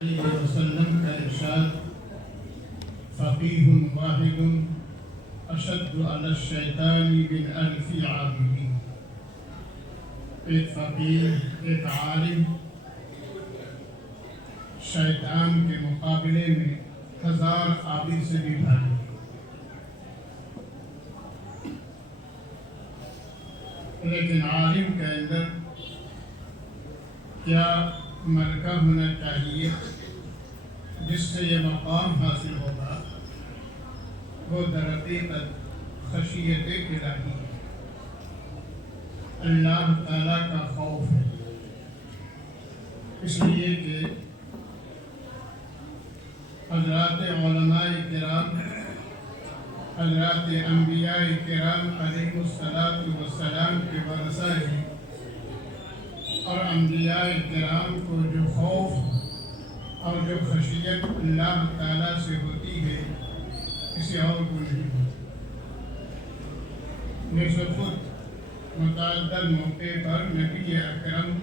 علیہ وسلم کا ارشاد فقیہ واحد اشد علی الشیطان من الف عابد. ایک فقیہ، ایک عالم شیطان کے مقابلے میں 1000 عابد سے بھی بھاری. لیکن عالم کے اندر کیا ملکہ ہونا چاہیے جس سے یہ مقام حاصل ہوگا؟ وہ در حقیقت خشیت الہی ہے، اللہ تعالیٰ کا خوف ہے. اس لیے کہ حضرات علماء کرام، حضرات انبیاء کرام علیہ السلام کے ورثہ ہیں، اور انبیاء کرام کو جو خوف اور جو خشیت اللہ تعالیٰ سے ہوتی ہے کسی اور کو نہیں ہوتی. میں خود متعدد موقع پر نبی اکرم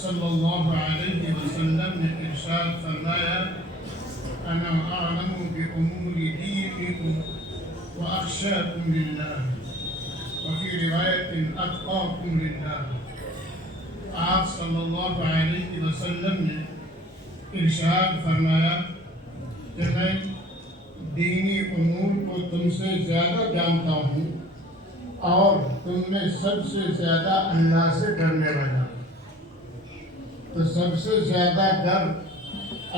صلی اللہ علیہ وسلم نے ارشاد فرمایا انا اعلم بامور دینکم واخشاکم للہ وفی روایت اتقاکم للہ. آپ صلی اللہ علیہ وسلم نے ارشاد فرمایا کہ میں دینی امور کو تم سے زیادہ جانتا ہوں اور تم میں سب سے زیادہ اللہ سے ڈرنے والا ہوں. تو سب سے زیادہ ڈر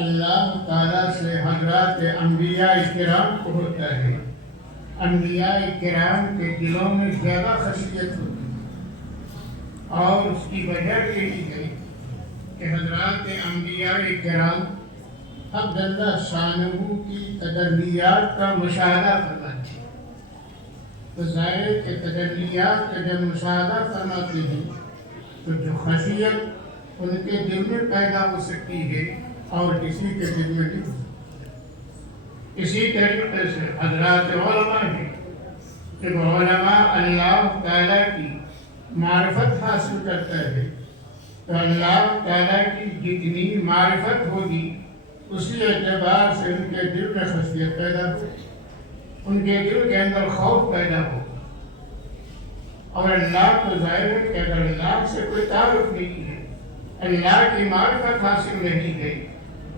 اللہ تعالیٰ سے حضرات انبیاء کرام کو ہوتا ہے. انبیاء کرام کے دلوں میں زیادہ خشیت ہوتی ہے، اور اس کی وجہ یہی ہے کہ حضرات انبیاء کرام حق جل شانہ کی تجلیات کا مشاہدہ فرماتے ہیں. تو ظاہر کے تجلیات کا جب مشاہدہ فرماتے ہیں تو جو خشیت ان کے دل میں پیدا ہو سکتی ہے اور کسی کے دل میں نہیں ہو سکتی. اسی طریقے سے حضرات علماء ہیں، جب علماء اللہ تعالیٰ کی معرفت حاصل کرتا ہے تو اللہ تعالیٰ کی جتنی معرفت ہوگی اسی اعتبار سے ان کے دل میں خشیت پیدا ہوگی، ان کے دل کے اندر خوف پیدا ہوگا. اور اللہ کو ظاہر ہے کہ اگر اللہ سے کوئی تعلق نہیں ہے، اللہ کی معرفت حاصل نہیں ہے،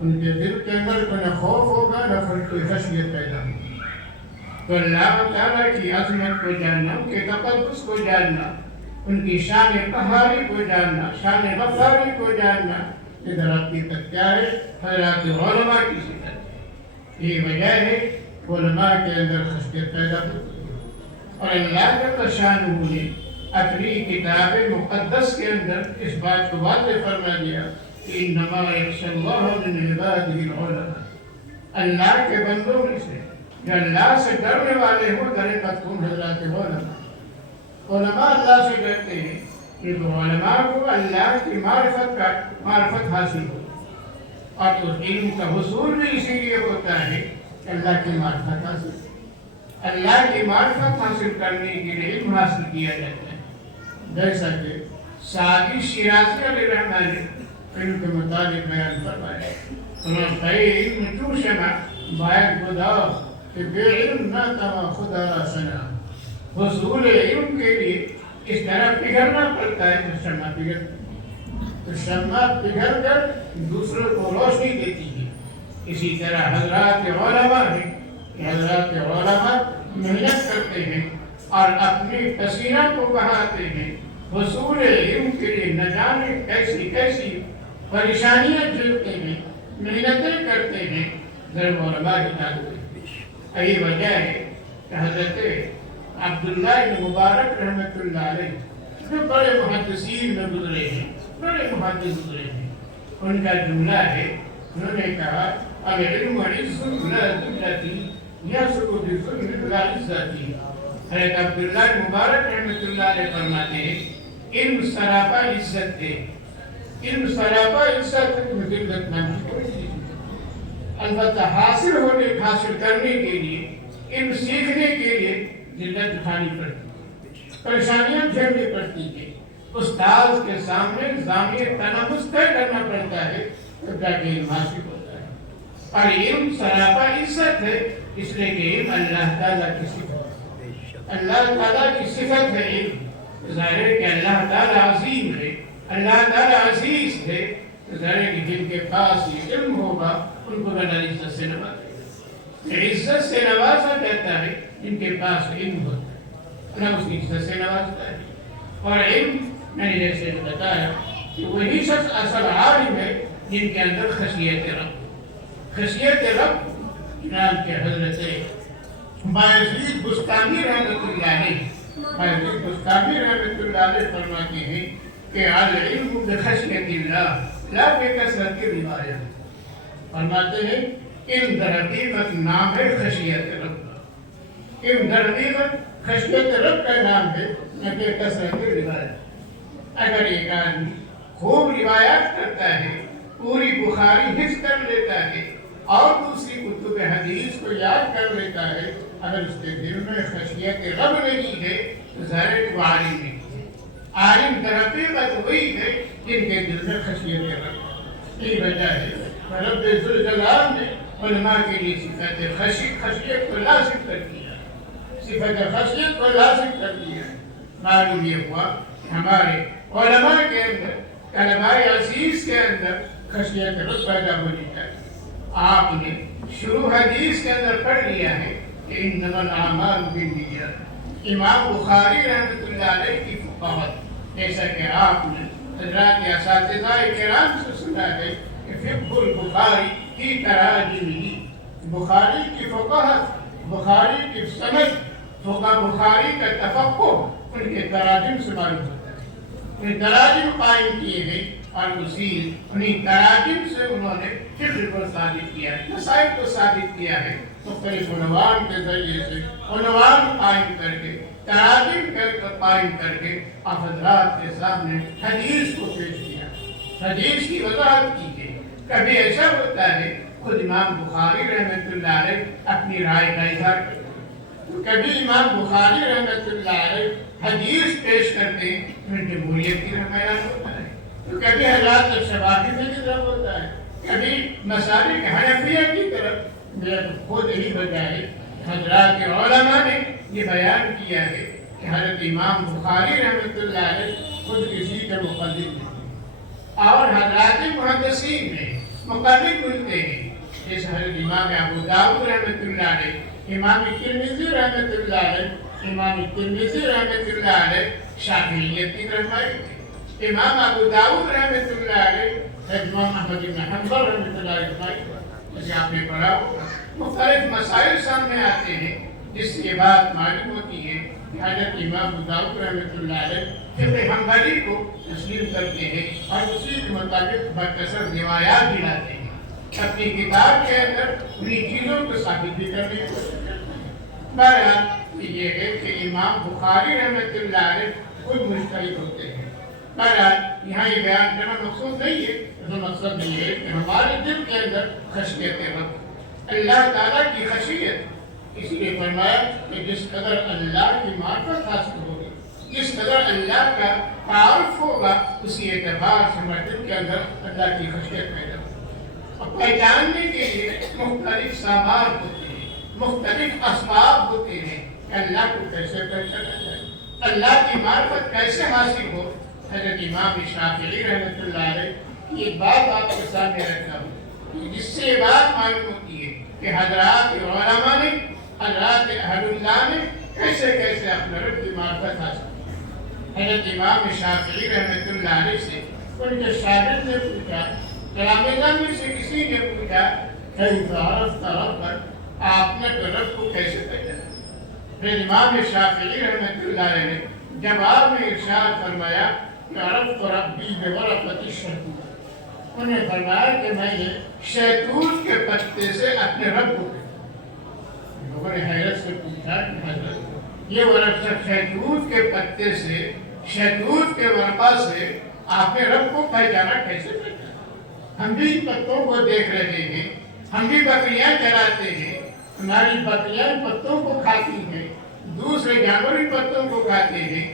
ان کے دل کے اندر کوئی نہ خوف ہوگا نہ پھر کوئی خشیت پیدا ہوگی. تو اللہ تعالیٰ کی عظمت کو جاننا، ان کے تقدس کو جاننا، ان کی شان قہاری کو جاننا، شان غفاری کو جاننا، ادھر حقیقت کیا ہے؟ حضرات علماء کی صفت. یہ وجہ ہے علماء کے اندر خشیت پیدا ہوتی ہے. اور اللہ جل شانہ نے اپنی کتاب مقدس کے اندر اس بات کو واضح فرما دیا کہ انما یخشی اللہ من عبادہ العلماء. اللہ کے بندوں میں سے جو اللہ سے ڈرنے والے ہوں در حقیقت حضرات علماء. علماء اللہ سے ڈرتے ہیں کہ وہ علماء کو اللہ کی معرفت حاصل ہو، اور تو علم کا حصول بھی اسی لیے ہوتا ہے کہ اللہ کی معرفت حاصل. اللہ کی معرفت حاصل کرنے کے لیے علم حاصل کیا جاتا ہے. جیسا کہ سعدی شیرازی علیہ رحمہ نے علم کے متعلق بیان فرمایا، انہوں نے علم چوشنا باید خدا کہ بے علم نہ تما خدا را سنا. حصول علم کے لیے اس طرح پگھلنا پڑتا ہے تو شمع پگھلتی، تو شمع پگھل کر دوسروں کو روشنی دیتی ہے. اسی طرح حضرات علماء ہیں کہ حضرات علماء محنت کرتے ہیں اور اپنے پسینہ کو بہاتے ہیں حصول علم کے لیے. نہ جانے کیسی کیسی پریشانیاں جھیلتے ہیں، محنتیں کرتے ہیں، ضرور علماء کی تعلق ہے. یہی وجہ ہے کہ حضرت عبداللہ بن مبارک رحمۃ اللہ علیہ جو بڑے محدثین میں گزرے ہیں، بڑے محدث گزرے ہیں، ان کا جملہ ہے، انہوں نے کہا العلم عز لا ذلتی یسق بظلم لا عزتی. حضرت عبداللہ بن مبارک رحمۃ اللہ علیہ فرماتے ہیں علم سراپا عزت ہے، علم سراپا عزت ہے، ذلت نام کی کوئی چیز نہیں. البتہ حاصل کرنے کے لیے، علم سیکھنے کے لیے ذلت اٹھانی پڑتی ہے، پریشانیاں جھیلنی پڑتی ہیں. استاذ کے سامنے زاویہ تنفس طے کرنا پڑتا ہے تو جا کے علم حاصل ہوتا ہے. اور علم سراپا عزت ہے، اس لیے کہ علم اللہ تعالیٰ کی صفت ہے. اللہ تعالیٰ کی صفت ہے علم. ظاہر ہے کہ اللہ تعالیٰ عظیم ہے، اللہ تعالیٰ عزیز ہے. ظاہر ہے کہ جن کے پاس یہ علم ہوگا ان کو اللہ عزت سے نوازے. عزت سے نوازا کہتا ہے جن کے پاس علم ہوتا ہے، اللہ اس کی عزت سے نوازتا ہے. اور علم میں نے جیسے بتایا کہ وہی شخص اصل عالم ہے جن کے اندر خشیت رب. خشیت رب جناب کے حضرت بایزید بستانی رحمۃ اللہ علیہ، بایزید بستانی رحمۃ اللہ علیہ فرماتے ہیں کہ العلم بخشیت اللہ لا بکثرت الروایات. فرماتے ہیں علم در حقیقت نام ہے خشیت رب کا. علم در حقیقت خشیت رب کا نام ہے نہ کہ کثرت روایات. اگر ایک آدمی خوب روایات کرتا ہے، پوری بخاری حفظ کر لیتا ہے اور دوسری کتب حدیث کو یاد کر لیتا ہے، اگر اس کے دل میں خشیت رب نہیں ہے تو ظاہر ہے وہ عالم نہیں ہے. عالم در حقیقت وہی ہے جن کے دل میں خشیت رب ہے. یہی وجہ ہے رب ذوالجلال نے علماء کے لیے صفت خشیت کو لازم کر دیا، صفت خشیت کو لازم کر دیا. معلوم یہ ہوا کہ ہمارے علماء کے اندر، علماء عزیز کے اندر خشیت رب پیدا ہونی چاہیے. آپ نے شروع حدیث کے اندر پڑھ لیا ہے کہ انما الاعمال بالنیات. امام بخاری رحمۃ اللہ علیہ کی فقاہت، جیسا کہ آپ نے حضرات اساتذہ کرام سے سنا ہے کہ فقہ البخاری کی تراجمہ، بخاری کی فقاہت، بخاری کی سمجھ، فقہ بخاری کا تفقہ ان کے تراجم سے معلوم ہوتا ہے. انہیں تراجم قائم کیے ہیں اور انہیں تراجم سے انہوں نے فقہ کو ثابت کیا ہے، مسائل کو ثابت کیا ہے. مختلف عنوان کے ذریعے سے عنوان قائم کر کے، تراجم قائم کر کے آپ حضرات کے سامنے حدیث کو پیش کیا، حدیث کی وضاحت کی ہے. کبھی ایسا ہوتا ہے خود امام بخاری رحمۃ اللہ علیہ اپنی رائے کا اظہار کرتے ہیں، تو کبھی امام بخاری رحمۃ اللہ علیہ حدیث پیش کرتے ہیں ان جمہوریت کی بیان ہوتا ہے، تو کبھی حضرات شواہد کی طرف ہوتا ہے، کبھی مسالک حنفیہ کی طرف. میرا خود یہی وجہ ہے حضرات علماء نے یہ بیان کیا ہے کہ حضرت امام بخاری رحمۃ اللہ علیہ خود کسی کے مقلد نہیں اور حضرات محدثین میں مقلد ملتے ہیں. جیسے حضرت امام ابو داؤد رحمۃ اللہ علیہ، امام ترمذی رحمۃ اللہ علیہ، امام ترمذی رحمۃ اللہ علیہ شافعیت کی رہنمائی تھی. امام ابو داؤد رحمۃ اللہ علیہ، امام احمد بن حنبل رحمۃ اللہ علیہ، جیسے آپ نے پڑھا ہوگا مختلف مسائل سامنے آتے ہیں جس سے یہ بات معلوم ہوتی ہے کہ حضرت امام ابو داؤد رحمۃ اللہ علیہ فقہ حنبلی کو تسلیم کرتے ہیں اور اسی کے مطابق بکثر روایات بھی لاتے ہیں. اپنی کتاب کے اندر انہیں چیزوں کو ثابت بھی کرنے کی کوشش کرتے ہیں. بہرحال یہ ہے کہ امام بخاری رحمۃ اللہ علیہ خود مجتہد ہوتے ہیں. بہرحال یہاں یہ بیان کرنا مقصود نہیں ہے، مقصد یہ ہے کہ ہمارے دل کے اندر خشیت رب، اللہ تعالیٰ کی خشیت. اس لیے فرمایا کہ جس قدر اللہ کی معرفت حاصل ہوگی، جس قدر اللہ کا تعارف ہوگا، اسی اعتبار سے ہمارے دل کے اندر اللہ کی خشیت پیدا ہوگی. اور پہچاننے کے لیے مختلف سامان ہوتے ہیں، مختلف اسباب ہوتے ہیں کہ اللہ کو کیسے پہچانا جائے، اللہ کی معرفت کیسے حاصل ہو. حضرت امام شافعی رحمۃ اللہ علیہ ایک بات آپ کے سامنے رکھتا ہوں جس سے یہ بات معلوم ہوتی ہے کہ حضرات علماء نے، حضرات اہل اللہ نے کیسے کیسے اپنے رب کی معرفت حاصل کی. حضرت امام شافعی رحمۃ اللہ علیہ سے ان کے شاگرد نے پوچھا، تلامذہ میں سے کسی نے پوچھا کیف عرفت ربک، آپ نے تو رب کو کیسے پہچانا. پھر امام شافعی رحمۃ اللہ علیہ نے جواب میں ارشاد فرمایا کہ عرفت ربی بورقۃ الشیطان. انہیں فرمایا کہ میں یہ شہتوت کے پتے سے اپنے رب کو پہچانا. لوگوں نے حیرت سے پوچھا کہ حضرت یہ ورقہ شہتوت کے پتے سے، شہتوت کے ورقہ سے آپ نے رب کو پہچانا کیسے پہچانا؟ ہم بھی پتوں کو دیکھ رہے ہیں، ہم بھی بکریاں چراتے ہیں، ہماری بکریاں پتوں کو کھاتی ہیں، دوسرے جانور بھی پتوں کو کھاتے ہیں،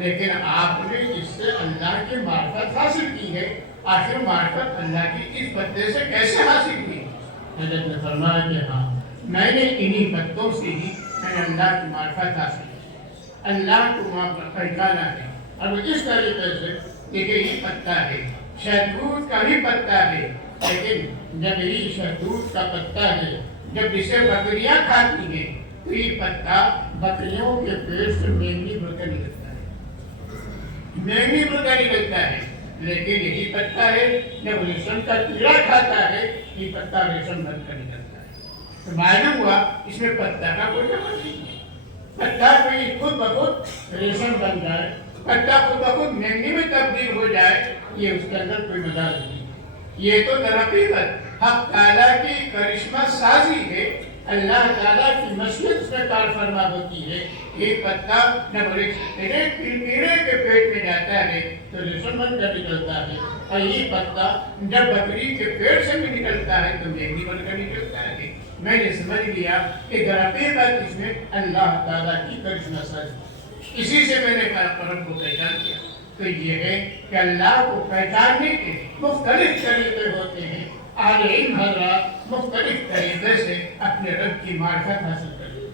لیکن آپ نے اس سے اللہ کی معرفت حاصل کی ہے. آخر معرفت اللہ کی اس پتے سے کیسے حاصل کی؟ حضرت نے فرمایا کہ ہاں، میں نے انہی پتوں سے ہی میں نے اللہ کی معرفت حاصل کی، اللہ کو وہاں پر پہچانا ہے۔ اور اس طریقے سے دیکھیں یہ پتا ہے، شہتوت کا بھی پتا ہے، لیکن جب یہ شہتوت کا پتا ہے، جب اسے بکریاں کھاتی ہیں تو یہ پتا بکریوں کے پیٹ سے مینگنی بن کر نکلتا ہے، مینگنی بن کر نکلتا ہے۔ لیکن یہی پتا ہے جب ریشم کا کیڑا کھاتا ہے یہ پتا ریشم بن کر نکلتا ہے۔ تو معلوم ہوا اس میں پتا کا کوئی عمل نہیں ہے، پتا کوئی خود بخود ریشم بن جائے، پتا خود بخود مینگنی میں تبدیل ہو جائے، یہ اس کے اندر کوئی مدار نہیں ہے۔ یہ تو در حقیقت حق تعالیٰ کی کرشمہ سازی ہے، اللہ تعالیٰ کی مشیت اس میں کار فرما ہوتی ہے۔ یہ پتا جب کیڑے کے پیٹ میں جاتا ہے تو ریشم بن کر نکلتا ہے، اور یہ پتا جب بکری کے پیٹ سے بھی نکلتا ہے تو مینگنی بن کر نکلتا ہے۔ میں نے سمجھ لیا کہ در حقیقت اس میں اللہ تعالیٰ کی کرشمہ سازی، اسی سے میں نے رب کو پہچان کیا۔ تو یہ ہے کہ اللہ کو پہچاننے کے مختلف طریقے ہوتے ہیں۔ اہل علم حضرات مختلف طریقے سے اپنے رب کی معرفت حاصل کرتے ہیں۔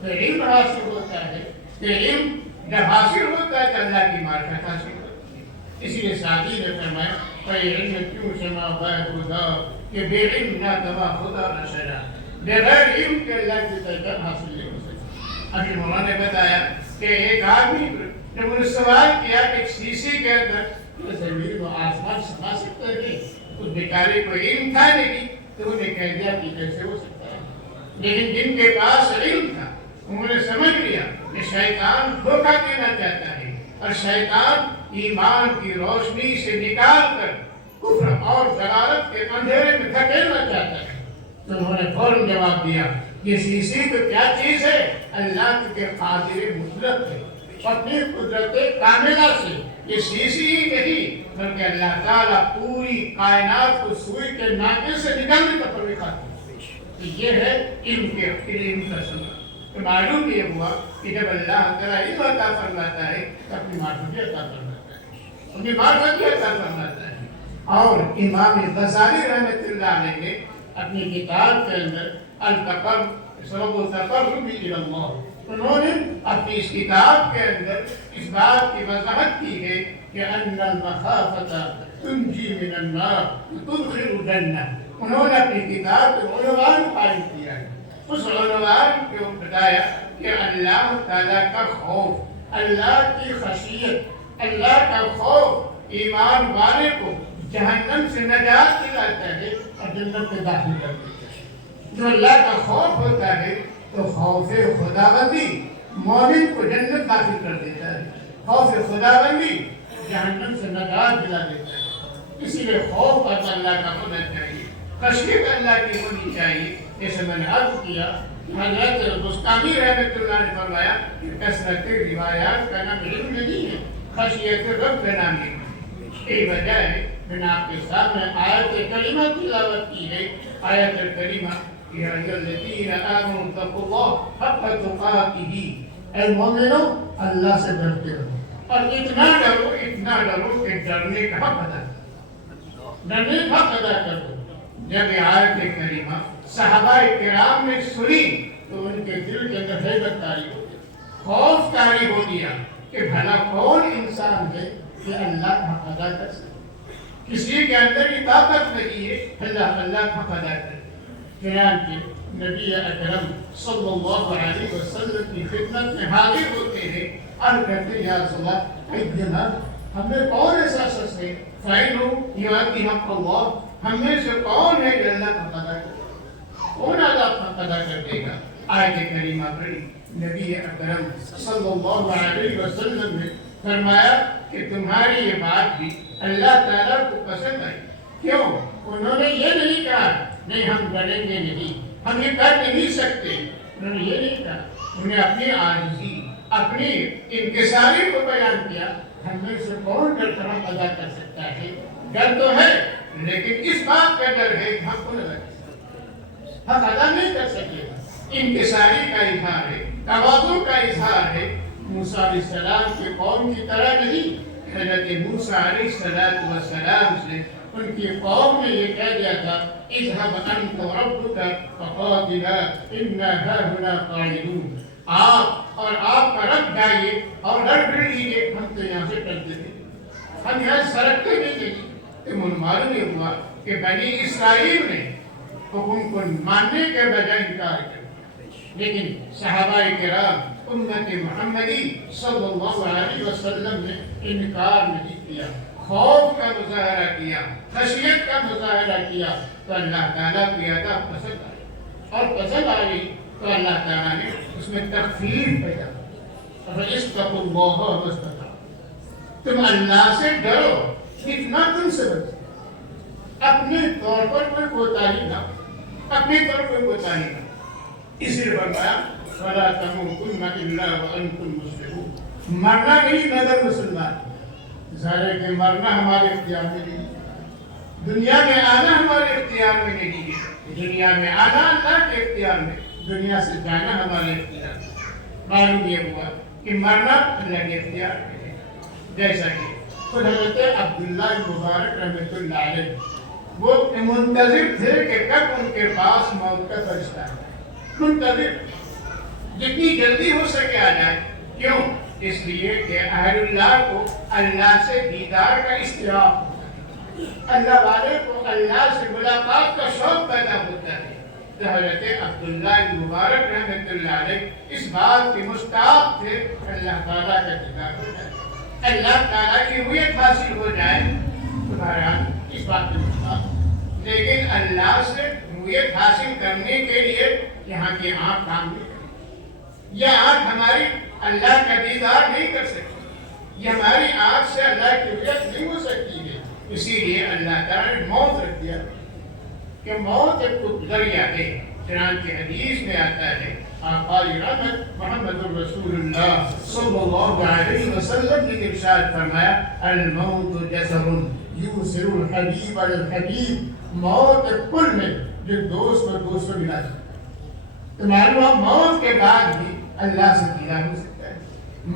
تو علم حاصل ہوتا ہے، کہ علم جب حاصل ہوتا ہے تو اللہ کی معرفت حاصل ہوتی ہے۔ اسی لیے سعدی نے فرمایا کہ علم کیوں شما بائے خدا، کہ بے علم نہ دوا خدا نہ شجا، بغیر علم کے اللہ کی پہچان حاصل نہیں ہو سکتی۔ ابھی مولانا نے بتایا کہ ایک آدمی جب انہوں نے سوال کیا کہ شیشے کے اندر زمین و آسمان سما سکتے ہیں، اس بیچارے کو علم تھا نہیں، تو انہیں کہہ دیا کہ کیسے ہو سکتا ہے۔ لیکن جن کے پاس علم تھا انہوں نے سمجھ لیا کہ شیطان دھوکہ دینا چاہتا ہے، اور شیطان ایمان کی روشنی سے نکال کر کفر اور ضلالت کے اندھیرے میں دھکیلنا چاہتا ہے۔ تو انہوں نے فوراً جواب دیا یہ شیشے تو کیا چیز ہے، اللہ کے قادر مطلق ہے، اپنی قدرت کاملہ سے یہ شیشی ہی نہیں بلکہ اللہ تعالیٰ پوری کائنات کو سوئی کے ناکے سے نکالنے کا طریقہ ہے۔ یہ ہے علم کا سبب۔ تو معلوم یہ ہوا کہ جب اللہ تعالیٰ علم عطا فرماتا ہے تو اپنی معرفت عطا فرماتا ہے، اپنی معرفت عطا فرماتا ہے۔ اور امام غزالی رحمۃ اللہ علیہ نے اپنی کتاب کے اندر سبب التقرب الی اللہ، انہوں نے اپنی اس کتاب کے اندر اس بات کی وضاحت کی ہے کہ ان المخافۃ تنجی من النار تدخل الجنہ۔ انہوں نے اپنی کتاب کے عنوان قائم کیا ہے، اس عنوان کو بتایا کہ اللہ تعالیٰ کا خوف، اللہ کی خشیت، اللہ کا خوف ایمان والے کو جہنم سے نجات دلاتا ہے اور جنت میں داخل کر دیتا ہے۔ جو اللہ کا خوف ہوتا ہے تو خوف خداوندی مومن کو جنت داخل کر دیتا ہے، خوف خداوندی جہنم سے نجات دلا دیتا ہے۔ اسی لیے خوف اللہ کا ہونا چاہیے، خشیت اللہ کی ہونی چاہیے۔ جیسے میں نے عرض کیا، حضرت بستانی رحمۃ اللہ نے فرمایا کہ کثرت روایات کا نام علم نہیں ہے، خشیت رب کا نام ہے۔ یہی وجہ ہے میں نے آپ کے سامنے آیت کریمہ تلاوت کی ہے۔ آیت کریمہ یا ایھا الذین آمنوا اتقوا اللہ حق تقاتہ، اے مومنو اللہ سے ڈرتے رہو، اور اتنا ڈرو کہ ڈرنے کا حق ادا کرو، ڈرنے کا حق ادا کرو۔ جب یہ آیت کریمہ صحابہ کرام نے سنی تو ان کے دل کے اندر ہیبت طاری ہو گئی، خوف طاری ہو گیا کہ بھلا کون انسان ہے کہ اللہ کا حق ادا کر سکے۔ کسی کے اندر یہ طاقت نہیں ہے اللہ کا حق ادا کرے۔ چنانچہ نبی اکرم صلی اللہ علیہ وسلم کی خدمت میں حاضر ہوتے ہیں اور کہتے ہیں یا رسول اللہ ایدنا، ہم میں کون ایسا شخص ہے فَإِنْهُ يُؤَدِّي حَقَّ اللَّهِ، ہم میں سے کون ہے جو اللہ کا حق ادا کرے، کون اللہ کا حق ادا کر دے گا۔ آیت کریمہ پڑھی، نبی اکرم صلی اللہ علیہ وسلم نے فرمایا کہ تمہاری یہ بات بھی اللہ تعالیٰ کو پسند آئی۔ کیوں؟ انہوں نے یہ نہیں کہا نہیں ہم ڈریں گے نہیں، ہم یہ کر نہیں سکتے، انہوں نے یہ نہیں کہا، انہوں نے اپنی عاجزی، اپنی انکساری کو بیان کیا۔ ہم میں سے کون ڈر کا حق ادا کر سکتا ہے؟ ڈر تو ہے لیکن اس بات کا ڈر ہے کہ ہم کون ادا کر سکتے، حق ادا نہیں کر سکے گا۔ انکساری کا اظہار ہے، تواضع کا اظہار ہے۔ موسیٰ علیہ السلام کے قوم کی طرح نہیں حضرت موسیٰ علیہ السلام سے ان کی قوم نے یہ کہہ دیا تھا اذهب انت وربك فقاتلا انا هاهنا قاعدون، آپ اور آپ کا رب جائیے اور لڑ بھڑ لیجیے، ہم تو یہاں سے ٹلتے نہیں، ہم یہاں سرکتے نہیں۔ تو معلوم یہ ہوا کہ بنی اسرائیل نے حکم کو ماننے کے بجائے انکار کیا، لیکن صحابہ کرام امت محمدی صلی اللہ علیہ وسلم نے انکار نہیں کیا، خوف کا مظاہرہ کیا، خشیت کا مظاہرہ کیا، تو اللہ تعالیٰ کی عطا پسند آئی، اور پسند آئی تو اللہ تعالیٰ نے اس میں تخفیف پیدا کی۔ فَاسْتَقُوا اللَّهَ وَاسْتَقَامُوا، تم اللہ سے ڈرو جتنا تم سے بچ، اپنے طور پر کوئی کوتاہی نہ، اپنے طور پر کوئی کوتاہی نہ۔ اسی لیے فرمایا وَلَا تَمُوتُنَّ إِلَّا وَأَنْتُمْ مُسْلِمُونَ، مرنا نہیں مگر مسلمان۔ ظاہر ہے کہ مرنا ہمارے اختیار میں نہیں، دنیا میں آنا ہمارے اختیار میں نہیں ہے، دنیا میں آنا اللہ کے اختیار میں، دنیا سے جانا ہمارے اختیار میں۔ معلوم یہ ہوا کہ مرنا اللہ کے اختیار میں ہے، جیسا کہ خود حضرت عبداللہ مبارک رحمۃ اللہ علیہ وہ منتظر تھے کہ کب ان کے پاس موت کا فرشتہ ہے، منتظر جتنی جلدی ہو سکے آ جائے۔ کیوں؟ اس لیے کہ اہل اللہ کو اللہ سے دیدار کا اشتیاق ہوتا ہے، اللہ والے کو اللہ سے ملاقات کا شوق پیدا ہوتا ہے۔ تو حضرت عبداللہ مبارک رحمۃ اللہ علیہ اس بات کی مشتاق تھے اللہ تعالیٰ کا دیدار ہو جائے، اللہ تعالیٰ کی رویت حاصل ہو جائے، تو بہرحال اس بات کی مشتاق، لیکن اللہ سے رویت حاصل کرنے کے لیے یہاں کی آنکھ کام نہیں کرتی، یہ آنکھ ہماری اللہ کا دیدار نہیں کر سکتی، یہ ہماری آنکھ سے اللہ کی رویت نہیں ہو سکتی ہے۔ اسی لیے اللہ تعالیٰ نے موت رکھ دیا کہ موت ایک ذریعہ ہے۔ چنانچہ حدیث میں آتا ہے آقا رحمت محمد رسول اللہ صلی اللہ علیہ وسلم نے ارشاد فرمایا الموت جسر یوسر الحبیب الحبیب، موت ایک پل میں جو دوست اور دوست کو ملا سکتا ہے۔ تو معلوم موت کے بعد بھی اللہ سے دیدار ہو سکتا ہے،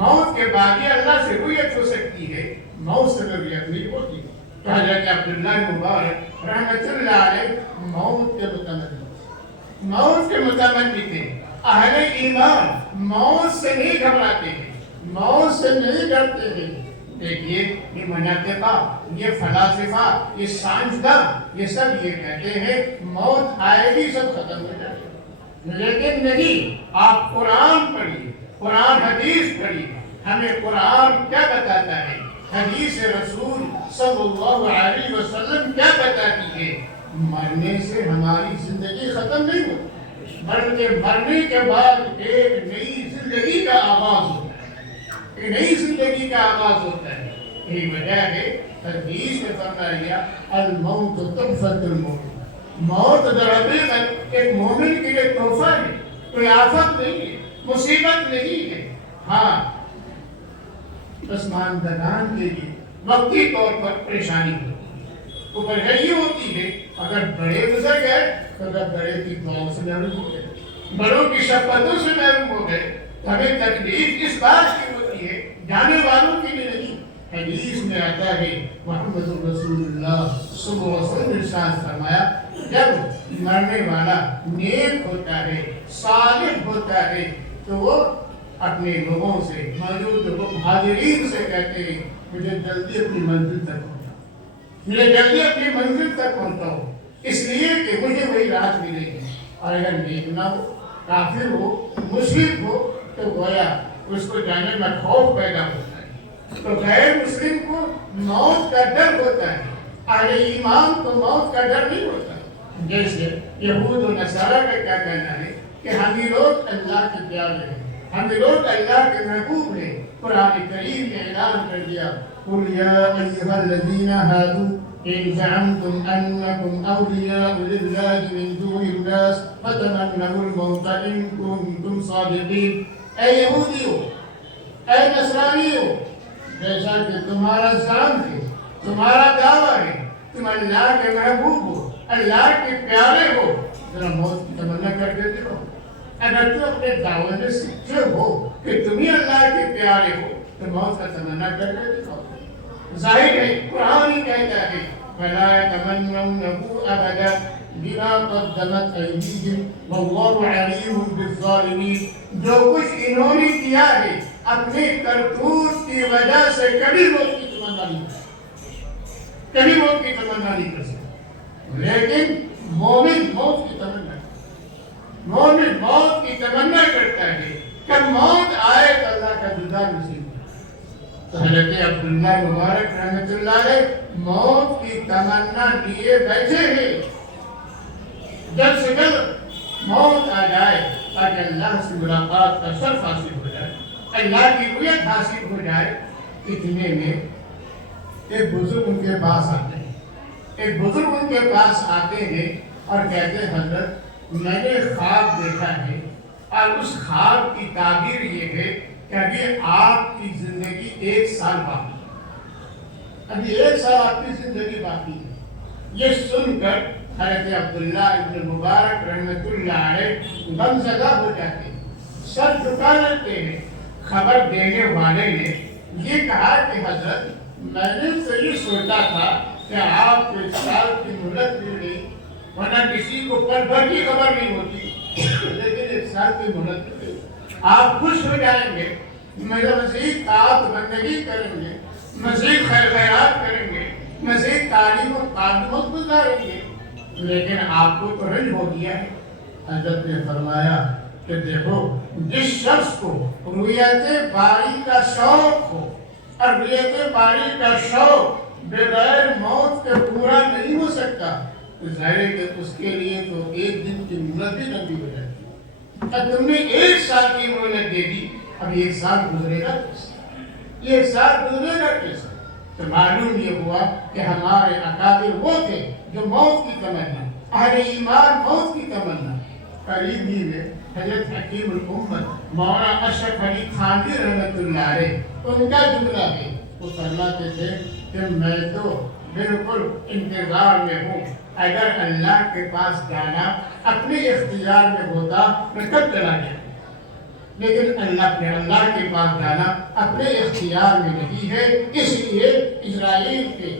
موت کے بعد ہی اللہ سے رویت ہو سکتی ہے، موت سے رویت نہیں ہوتی۔ تو حضرت عبداللہ مبارک رحمۃ اللہ علیہ موت کے متمنی تھے۔ اہل ایمان موت سے نہیں گھبراتے ہیں، موت سے نہیں ڈرتے ہیں۔ دیکھیے یہ مناطقہ، یہ فلاسفہ، یہ سائنسداں، یہ سب یہ کہتے ہیں موت آئے گی سب ختم ہو جائے گا، لیکن نہیں۔ آپ قرآن پڑھیے، قرآن حدیث پڑھیے، ہمیں قرآن کیا بتاتا ہے، حدیث رسول صلی اللہ علیہ وسلم کیا بتاتی ہے؟ مرنے سے ہماری زندگی ختم نہیں ہوتی، بلکہ مرنے کے بعد ایک نئی زندگی کا آغاز ہوتا ہے، ایک نئی زندگی کا آغاز ہوتا ہے۔ یہی وجہ ہے حدیث میں فرمایا گیا الموت تحفۃ المومن، موت درحقیقت ایک مومن کے لیے تحفہ ہے، کوئی آفت نہیں ہے، مصیبت نہیں ہے۔ ہاں پسماندگان کے لیے وقتی طور پر پریشانی ہوتی ہے، اوپر یہ ہوتی ہے اگر بڑے گزر گئے تو اگر بڑے کی دعاؤں سے محروم ہو گئے، بڑوں کی شفقتوں سے محروم ہو گئے، ہمیں تکلیف اس بات کی ہوتی ہے جانے والوں کے لیے نہیں۔ حدیث میں آتا ہے محمد رسول اللہ صلی اللہ علیہ وسلم نے ارشاد فرمایا جب مرنے والا نیک ہوتا ہے، صالح ہوتا ہے، تو وہ اپنے لوگوں سے، موجود لوگوں حاضرین سے کہتے ہیں مجھے جلدی اپنی منزل تک پہنچاؤ، مجھے جلدی اپنی منزل تک پہنچاؤ، اس لیے کہ مجھے وہی رات ملے گی۔ اور اگر نیک نہ ہو، کافر ہو، مشرک ہو، تو گویا اس کو جانے میں خوف پیدا ہوتا ہے۔ تو غیر مسلم کو موت کا ڈر ہوتا ہے، اہل ایمان کو موت کا ڈر نہیں ہوتا۔ جیسے یہود و نصارہ کا کیا کہنا ہے کہ ہم ہی لوگ اللہ کے پیارے ہیں، ہم لوگ اللہ کے محبوب ہیں۔ قرآن کریم نے اعلان کر دیا قُلْ يَا أَيُّهَا الَّذِينَ هَادُوا إِنْ زَعَمْتُمْ أَنَّكُمْ أَوْلِيَاءُ لِلَّهِ مِنْ دُونِ النَّاسِ فَتَمَنَّوُا الْمَوْتَ إِنْ كُنْتُمْ صَادِقِينَ۔ اے یہودیو، اے نصرانیو، جیسا کہ تمہارا زعم ہے، تمہارا دعویٰ ہے، تم اللہ کے محبوب ہو، اللہ کے پیارے ہو، ذرا موت کی تمنا کر کے دیکھو۔ اگر تو اپنے دعوے میں سچے ہو کہ تم ہی اللہ کے پیارے ہو تو موت کا تمنا کر کے دکھاؤ۔ ظاہر ہے قرآن ہی کہتا ہے فَلَا يَتَمَنَّوْنَهُ أَبَدًا بِمَا قَدَّمَتْ أَيْدِيهِمْ وَاللَّهُ عَلِيمٌ بِالظَّالِمِينَ۔ جو کچھ انہوں نے کیا ہے اپنے کرتوت کی وجہ سے کبھی موت کی تمنا نہیں کر سکتے، کبھی موت کی تمنا نہیں کر سکتے، لیکن مومن موت کی تمنا مومن موت کی تمنا کرتا ہے کہ موت آئے تو اللہ کا دیدار نصیب ہو۔ تو حضرت عبداللہ مبارک رحمۃ اللہ علیہ موت کی تمنا لیے بیٹھے ہیں، جلد سے جلد موت آ جائے تاکہ اللہ سے ملاقات کا شرف حاصل ہو جائے، اللہ کی رؤیت حاصل ہو جائے۔ اتنے میں ایک بزرگ ان کے پاس آتے ہیں، ایک بزرگ ان کے پاس آتے ہیں اور کہتے ہیں حضرت میں نے خواب دیکھا ہے اور اس خواب کی تعبیر یہ ہے کہ ابھی آپ کی زندگی 1 سال باقی ہے، ابھی 1 سال آپ کی زندگی باقی ہے۔ یہ سن کر حضرت عبداللہ ابن مبارک رحمۃ اللہ علیہ غم زدہ ہو جاتے ہیں، سر جھکا لیتے ہیں۔ خبر دینے والے نے یہ کہا کہ حضرت میں نے تو یہ سوچا تھا کہ آپ کو 1 سال کی مہلت مل گئی، ورنہ کسی کو پل بھر کی خبر نہیں ہوتی، لیکن 1 سال کی مہلت مل گئی۔ آپ خوش ہو جائیں گے، مزید طاعت بندگی کریں گے، مزید خیر خیرات کریں گے، مزید تعلیم و تعلمات گزاریں گے، لیکن آپ کو تو رنج ہو گیا ہے۔ حضرت نے فرمایا کہ دیکھو جس شخص کو رؤیت باری کا شوق ہو، اور رؤیت باری کا شوق بغیر موت کے پورا نہیں ہو سکتا، تو ظاہر ہے کہ اس کے لیے تو 1 دن کی مہلت بھی لمبی ہو جاتی ہے۔ تو تم نے 1 سال کی مہلت دے دی، اب 1 سال گزرے گا کیسے؟ 1 سال گزرے گا کیسے؟ تو معلوم یہ ہوا کہ ہمارے اکابر وہ تھے جو موت کی تمنا، اہل ایمان موت کی تمنا۔ قریب ہی میں حضرت حکیم الامت مولانا اشرف علی تھانوی رحمۃ اللہ علیہ ان کا جملہ ہے، وہ فرماتے تھے کہ میں تو بالکل انتظار میں ہوں، اگر اللہ کے پاس جانا اپنے اختیار میں ہوتا میں کب چلا گیا، لیکن اللہ کے پاس جانا اپنے اختیار میں نہیں ہے، اس لیے اسرائیل کے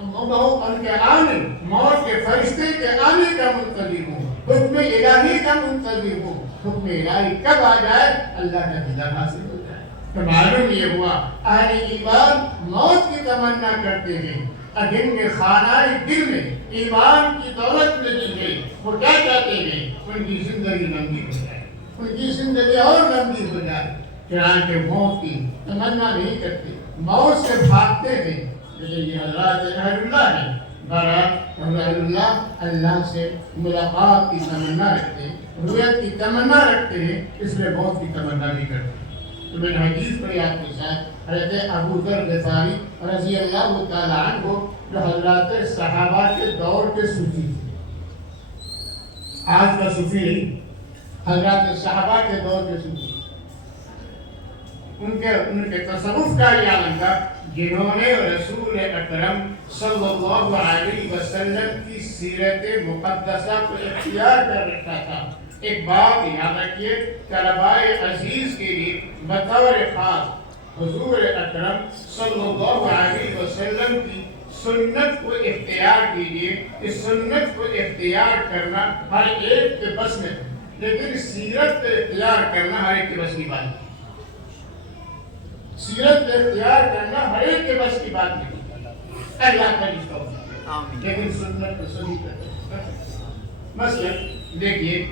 ان کے آنے، موت کے فرشتے کے آنے کا منتظر ہوں، حکم الہی کا منتظر ہوں۔ حکم الہی کب آ جائے اللہ کا دیدار حاصل ہو جائے۔ تو معلوم یہ ہوا اہل ایمان موت کی تمنا کرتے ہیں، اور جن کے خانہ دل میں ایمان کی دولت لگی ہے وہ کیا چاہتے ہیں؟ ان کی زندگی لمبی ہو جائے، ان کی زندگی اور لمبی ہو جائے، چنانچہ موت کی تمنا نہیں کرتے، موت سے بھاگتے ہیں۔ لیکن یہ حضرات اہل اللہ ہے، برات اہل اللہ اللہ سے ملاقات کی تمنا رکھتے ہیں، رؤیت کی تمنا رکھتے ہیں، اس لیے موت کی تمنا بھی کرتے ہیں۔ تو میں نے حدیث پڑھی آپ کے ساتھ، حضرت ابو ذر غفاری رضی اللہ تعالیٰ عنہ جو حضرات صحابہ کے دور کے صوفی تھے، آج کا صوفی نہیں، حضرات صحابہ کے دور کے صوفی، ان کے تصوف کا یہ عالم تھا، جنہوں نے رسول اکرم صلی اللہ علیہ وسلم کی سیرت مقدسہ کو اختیار کر رکھا تھا۔ ایک بات یاد رکھیے، طلباء عزیز کے لیے بطور خاص حضور اکرم صلی اللہ علیہ وسلم کی سنت کو اختیار کیجیے۔ اس سنت کو اختیار کرنا ہر ایک کے بس میں، لیکن سیرت کو اختیار کرنا ہر ایک کے بس کی بات نہیں۔ سیرت کو اختیار کرنا ہر ایک کے بس کی بات نہیں، اللہ کا رشتہ ہوتا ہے، لیکن سنت کو صحیح کرنا۔ مثلا دیکھیے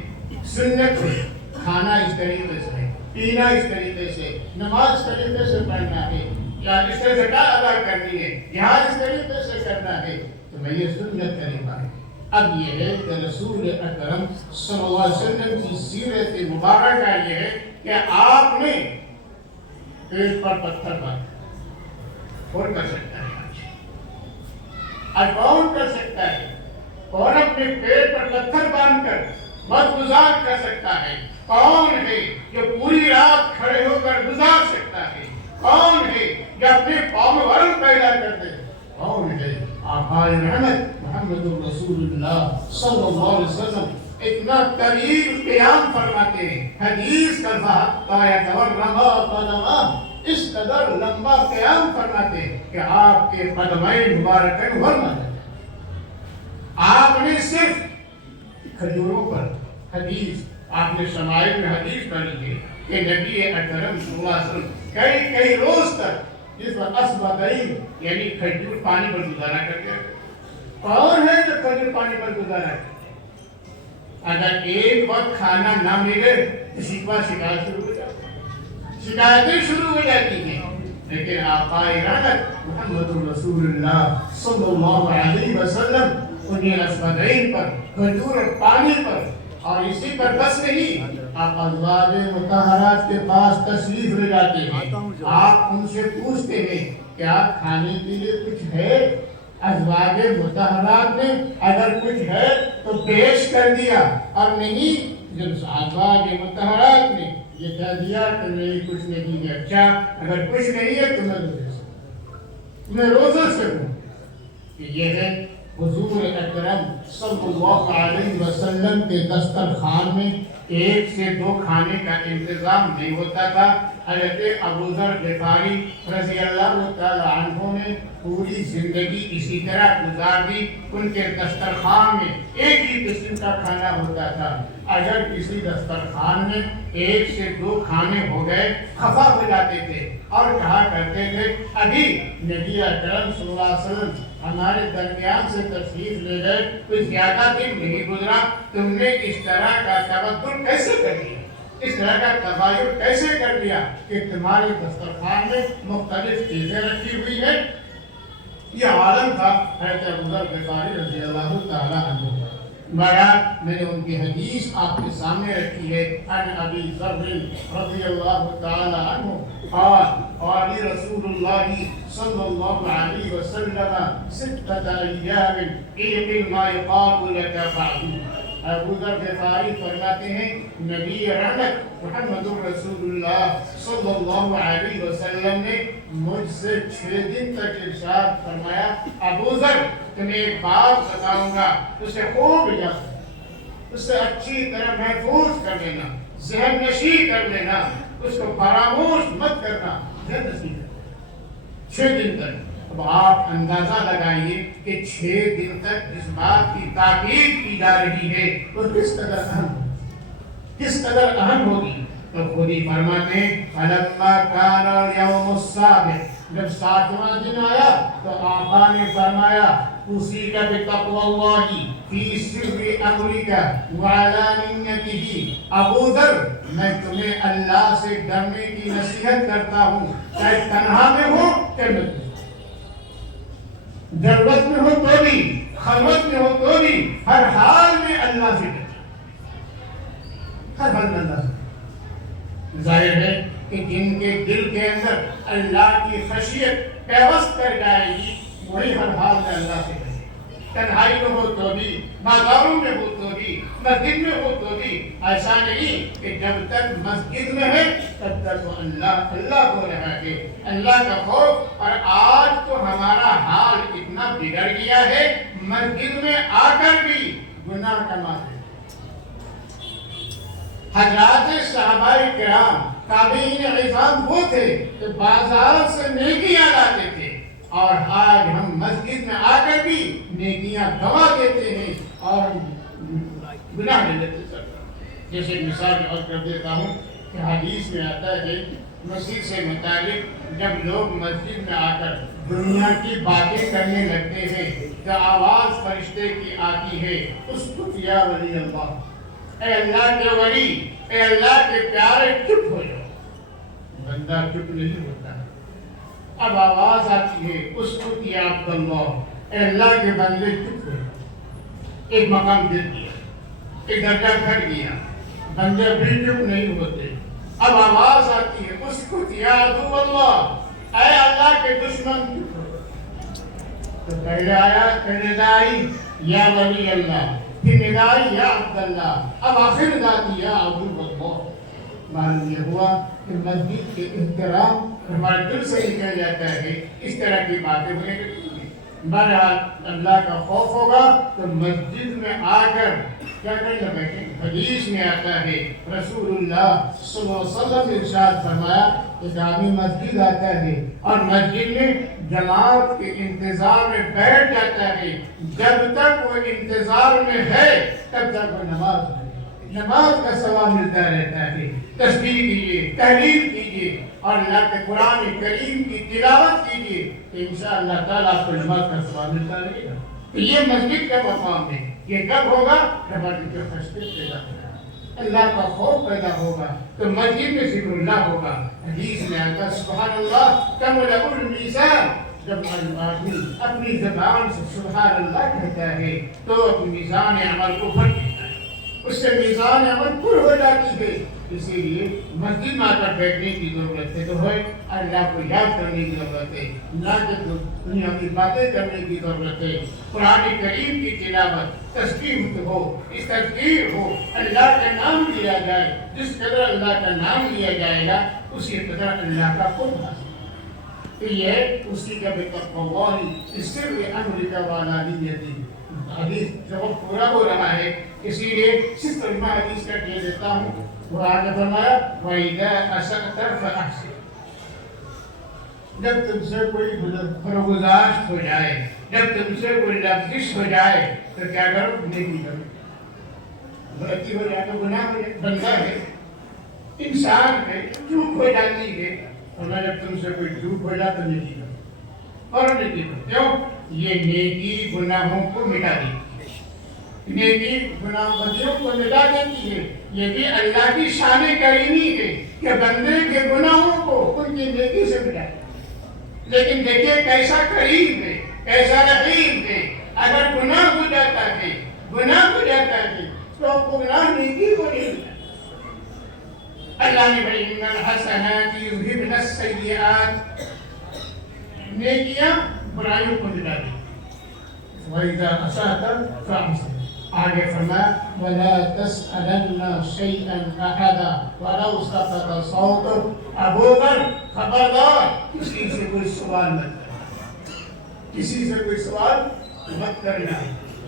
سنت ہے کھانا اس طریقے سے ہے، پینا اس طریقے سے، نماز اس طریقے سے پڑھنا ہے، یا اس طرح زکات ادا کرنی ہے، جہاد اس طریقے سے کرنا ہے، تو میں یہ سنت طریقہ ہے۔ اب یہ ہے کہ رسول اکرم صلی اللہ علیہ وسلم کی سیرت مبارکہ یہ ہے کہ آپ نے پیٹ پر پتھر باندھا، کون کر سکتا ہے آج؟ آج کون کر سکتا ہے؟ کون اپنے پیٹ پر پتھر باندھ کر وقت گزار کر سکتا ہے؟ کون ہے جو پوری رات کھڑے ہو کر گزار سکتا ہے؟ کون ہے جو اپنے پاؤں میں ورم پیدا کر دے؟ کون ہے؟ آقائے رحمت محمد رسول اللہ صلی اللہ علیہ وسلم اتنا طویل قیام فرماتے ہیں، حدیث کا تھا اس قدر لمبا قیام فرماتے کہ آپ کے قدمین مبارکین ورما جاتے. آپ نے صرف کھجوروں پر حدیث، آپ نے شمائل میں حدیث پڑھی ہے کہ نبی اکرم صلی اللہ علیہ وسلم کئی روز تک جس وقت اسبدین یعنی کھجور پانی پر گزارا کرتے ہیں. کون ہے جو کھجور پانی پر گزارا کرتے؟ اگر ایک وقت کھانا نہ ملے تو شکایت شروع ہو جاتی ہے، شکایتیں شروع ہو جاتی ہیں. لیکن آقا رحمت محمد رسول اللہ صلی اللہ علیہ وسلم انہیں اسبدین پر، کھجور پانی پر، اور اسی پر بس نہیں، آپ ازواج مطہرات کے پاس تشریف لے جاتے ہیں. آپ ان سے پوچھتے ہیں کیا کھانے کے لیے کچھ ہے؟ ازواج مطہرات نے اگر کچھ ہے تو پیش کر دیا، اور نہیں جب ازواج مطہرات نے یہ کہہ دیا کہ نہیں کچھ نہیں ہے، اچھا اگر کچھ نہیں ہے تو میں روزہ سے ہوں. یہ ہے حضور اکرم صلی اللہ علیہ وسلم کے دسترخوان میں ایک سے دو کھانے کا انتظام نہیں ہوتا تھا. حضرت ابو ذر غفاری رضی اللہ تعالی عنہ نے پوری زندگی اسی طرح گزار دی. ان کے دسترخوان میں ایک ہی قسم کا کھانا ہوتا تھا. اگر کسی دسترخوان میں ایک سے دو کھانے ہو گئے خفا ہو جاتے تھے اور کہا کرتے تھے ابھی نبی اکرم صلی اللہ علیہ وسلم ہمارے درمیان سے تشریف لے گئے، کوئی زیادہ دن نہیں گزرا، تم نے اس طرح کا تبدل کیسے کر دیا، اس طرح کا تغیر کیسے کر دیا کہ تمہارے دسترخوان میں مختلف چیزیں رکھی ہوئی ہیں. یہ عالم تھا حضرت ابو ذر غفاری رضی اللہ تعالی عنہ. بہرحال میں نے ان کی حدیث آپ کے سامنے رکھی ہے. ان ابی ذر رضی اللہ تعالی عنہ قال رسول اللہ صلی اللہ علیہ وسلم 6 ایام اعقل ما یقال لك بعد. ابو ذر غفاری فرماتے ہیں نبی رحمت محمد رسول اللہ صلی اللہ علیہ وسلم نے مجھ سے 6 دن تک ارشاد فرمایا ابو ذر تمہیں ایک بات بتاؤں گا، اسے خوب یاد، اسے اچھی طرح محفوظ کر لینا، ذہن نشین کر لینا، اس کو فراموش مت کرنا، ذہن نشین کرنا 6 دن تک. اب آپ اندازہ لگائیے کہ 6 دن تک جس بات کی تاکید کی جا رہی ہے وہ کس قدر اہم ہوگی. تو خود ہی فرماتے ہیں فلما کان الیوم السابع، جب 7واں دن آیا تو آقا نے فرمایا اوصیک بتقوی اللہ فی سر امرک وعلانیتہ. ابو ذر میں تمہیں اللہ سے ڈرنے کی نصیحت کرتا ہوں، چاہے تنہا میں ہو کہ میں ضرورت میں ہو تو بھی، خلوت میں ہو تو بھی، ہر حال میں اللہ سے ڈرنا، ہر حال میں اللہ سے. ظاہر ہے کہ جن کے دل کے اندر اللہ کی خشیت پیوست کر جائے گی وہی ہر حال میں اللہ سے ڈرے. تنہائی میں ہو تو بھی، بازاروں میں ہو تو بھی، مسجد میں ہو تو بھی. ایسا نہیں کہ جب تک مسجد میں ہے تب تک وہ اللہ کو رہا ہے، اللہ کا خوف. اور آج تو ہمارا حال اتنا بگڑ گیا ہے مسجد میں آ کر بھی گناہ کماتے. حضرات صحابہ کرام تابعین عظام وہ تھے کہ بازار سے نیکیاں لاتے تھے، اور آج ہم مسجد میں آ کر بھی نیکیاں گوا دیتے ہیں اور گناہ لے لیتے ہیں. جیسے مثال میں کر دیتا ہوں کہ حدیث میں آتا ہے مسجد سے متعلق جب لوگ مسجد میں آ کر دنیا کی باتیں کرنے لگتے ہیں تو آواز فرشتے کی آتی ہے اسکت یا ولی اللہ، اے اللہ کے ولی، اے اللہ کے پیارے چپ ہو جاؤ. بندہ چپ نہیں ہوتا. اب آواز آتی ہے اسکت یا عبداللہ، اے اللہ کے بندے چپ ہو جاؤ. ایک مقام گر گیا، ایک درجہ گھٹ گیا، بندے بھی چپ نہیں ہوتے. اب آواز آتی ہے اسکت یا عدو اللہ، اے اللہ کے دشمن چپ ہو جاؤ. تو پہلے آیا ندائی یا ولی اللہ، پھر ندائی یا عبداللہ، اب آخر ندائی یا عدو اللہ. معلوم یہ ہوا کہ مسجد کے احترام ہمارے دل سے نکل جاتا ہے اس طرح کی باتیں ہونے لگتی ہیں. بہرحال اللہ کا خوف ہوگا تو مسجد میں آ کر کیا کرنا بیٹھیں. حدیث میں آتا ہے رسول اللہ صلی اللہ علیہ وسلم نے ارشاد فرمایا ایک آدمی مسجد آتا ہے اور مسجد میں جماعت کے انتظار میں بیٹھ جاتا ہے، جب تک وہ انتظار میں ہے تب تک وہ نماز کا ثواب ملتا رہتا ہے۔ تسبیح کیجیے، تحلیل کیجیے اور اللہ کے قرآن کریم کی تلاوت کیجیے تو انشاءاللہ تعالیٰ آپ کو نماز کا ثواب ملتا رہے گا۔ تو یہ مسجد کا مقام ہے۔ یہ کب ہوگا؟ جب مسجد کے خشیت پیدا ہوگا، اللہ کا خوف پیدا ہوگا تو مسجد میں ذکر اللہ ہوگا۔ حدیث میں آتا سبحان اللہ تملأ المیزان، جب آدمی اپنی زبان سے سبحان اللہ کہتا ہے تو اپنی میزان عمل کو بھر دیتا ہے، اس سے میزان عمل پر ہو جاتی ہے۔ اسی لیے مسجد میں آ کر بیٹھنے کی ضرورت ہے تو ہے، اللہ کو یاد کرنے کی ضرورت ہے، اللہ کے دنیا کی باتیں کرنے کی ضرورت ہے، قرآن کریم کی تلاوت، تسبیح ہو، استغفار ہو، اللہ کا نام لیا جائے۔ جس قدر اللہ کا نام لیا جائے گا اسی قدر اللہ کا قرب حاصل۔ تو یہ اسی کا بتقوی اللہ سر امرک وعلانیتہ حدیث جب پورا ہو رہا ہے، اسی لیے صرف ترجمہ حدیث کا کہہ دیتا ہوں۔ وہ آگے فرمایا وَإِذَا أَسَأْتَ فَأَحْسِنْ، جب تم سے کوئی خرگزاشت ہو جائے، جب تم سے کوئی لفظش ہو جائے تو کیا کرو؟ نیکی کرو۔ غلطی ہو جائے تو گناہ ہو جائے، بندہ ہے، انسان ہے، چوک ہو جاتی ہے، اور جب تم سے کوئی چوک ہو جائے تو نیکی کرو اور نیکی کرو۔ کیوں؟ یہ نیکی گناہوں کو مٹا دیتی ہے، نیکی گناہ بدیوں کو مٹا دیتی ہے۔ یہ بھی اللہ کی شان کریمی ہے کہ بندے کے گناہوں کو ان کی نیکی سے مٹائے۔ لیکن دیکھیے کیسا کریم ہے، کیسا رحیم ہے۔ اگر گناہ ہو جاتا ہے تو گناہ نیکی کو نہیں مٹاتا۔ اللہ نے بھائی ان الحسنات یذہبن السیئات، نیکیاں برائیوں کو مٹا دی۔ وَإِذَا أَسَأْتَ فَأَحْسِنْ، آگے فرمایا وَلَا تَسْأَلَنَّ شَيْئًا أَحَدًا وَلَوْ سَقَطَ صَوْتُهُ، ابو بکر خبردار کسی سے کوئی سوال مت کرنا، کسی سے کوئی سوال مت کرنا۔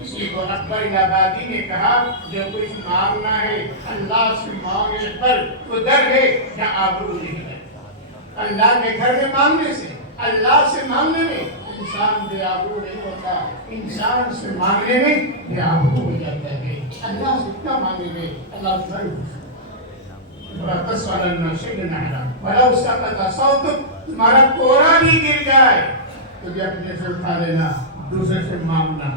کسی کو اکبر آبادی نے کہا جو کچھ مانگنا ہے اللہ سے مانگنے پر تو ڈر ہے یا آبرو نہیں ہے۔ اللہ کے گھر میں مانگنے سے، اللہ سے مانگنے میں انسان بے آبرو نہیں ہوتا، انسان سے مانگنے میں بے آبرو ہو جاتا ہے۔ اللہ سے اتنا مانگے گے اللہ ضرور وَلَوْ سَقَطَ صَوْتُكَ، تمہارا کوڑا بھی گر جائے تو بھی اپنے سے اٹھا لینا، دوسرے سے مانگنا۔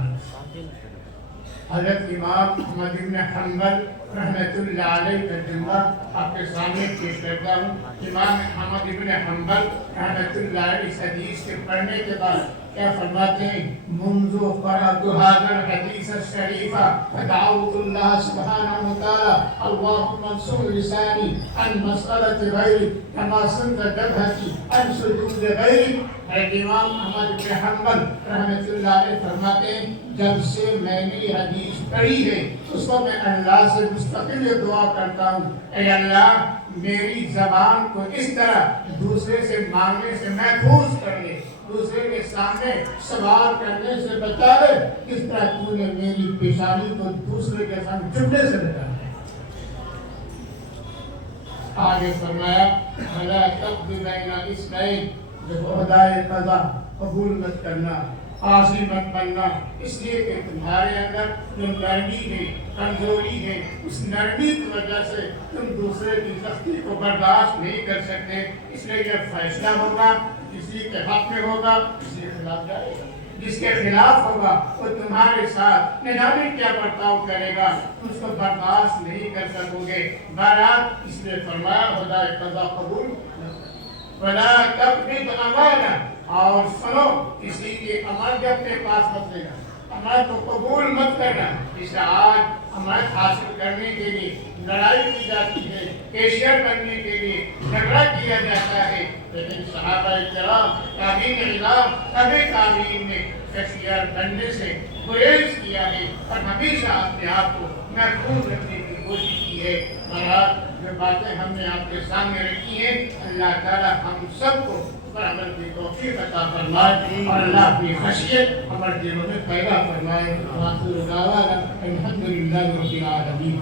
حضرت امام احمد بن حنبل رحمۃ اللہ علیہ کا جملہ آپ کے سامنے پیش کرتا ہوں۔ امام احمد بن حنبل رحمۃ اللہ علیہ اس حدیث کے پڑھنے کے بعد کیا فرماتے ہیں؟ منذ قرأت هذا الحديث الشريف فدعوت الله سبحانه وتعالى اللهم انصر لساني عن مسألة غيرك كما صنت جبهتي عن سجود غيرك۔ امام احمد بن حنبل رحمۃ اللہ علیہ فرماتے ہیں جب سے میں نے یہ حدیث پڑھی ہے اس کو میں اللہ سے مستقل یہ دعا کرتا ہوں، اے اللہ میری زبان کو اس طرح دوسرے سے مانگنے سے محفوظ کر لے، دوسرے کے سامنے سوال کرنے سے بچا لے، کس طرح تو نے میری پیشانی کو دوسرے کے سامنے جھکنے سے بچا لے۔ آگے فرمایا وَلَا تَقْضِ بَيْنَ اثْنَيْنِ، جب عہدۂ قضا قبول مت کرنا، عاصی مت بننا، اس لیے کہ تمہارے اندر جو نرمی ہے، کمزوری ہے، اس نرمی کی وجہ سے تم دوسرے کی سختی کو برداشت نہیں کر سکتے، اس لیے جب فیصلہ ہوگا کسی کے حق میں ہوگا کسی کے خلاف جائے گا، جس کے خلاف ہوگا وہ تمہارے ساتھ نہ جانے کیا برتاؤ کرے گا، تم اس کو برداشت نہیں کر سکو گے۔ بہرحال اس لیے فرمایا عہدۂ قضا قبول وَلَا تَقْبِضْ أَمَانَةً، اور سنو کسی کی امانت اپنے پاس مت لینا، امانت کو قبول مت کرنا۔ اس آج امانت حاصل کرنے کے لیے لڑائی کی جاتی ہے، کیشیئر بننے کے لیے جھگڑا کیا جاتا ہے، لیکن صحابہ کرام تابعین اعظام تابعین نے کیشیئر بننے سے گریز کیا ہے اور ہمیشہ اپنے آپ کو محفوظ رکھنے کی کوشش کی ہے۔ بہرحال جو باتیں ہم نے آپ کے سامنے رکھی ہیں اللہ تعالیٰ ہم سب کو پر عمل کی توفیق عطا فرمائے اور اللہ اپنی خشیت ہمارے دلوں میں پیدا فرمائے۔ وآخر دعوانا الحمد للہ رب العالمین۔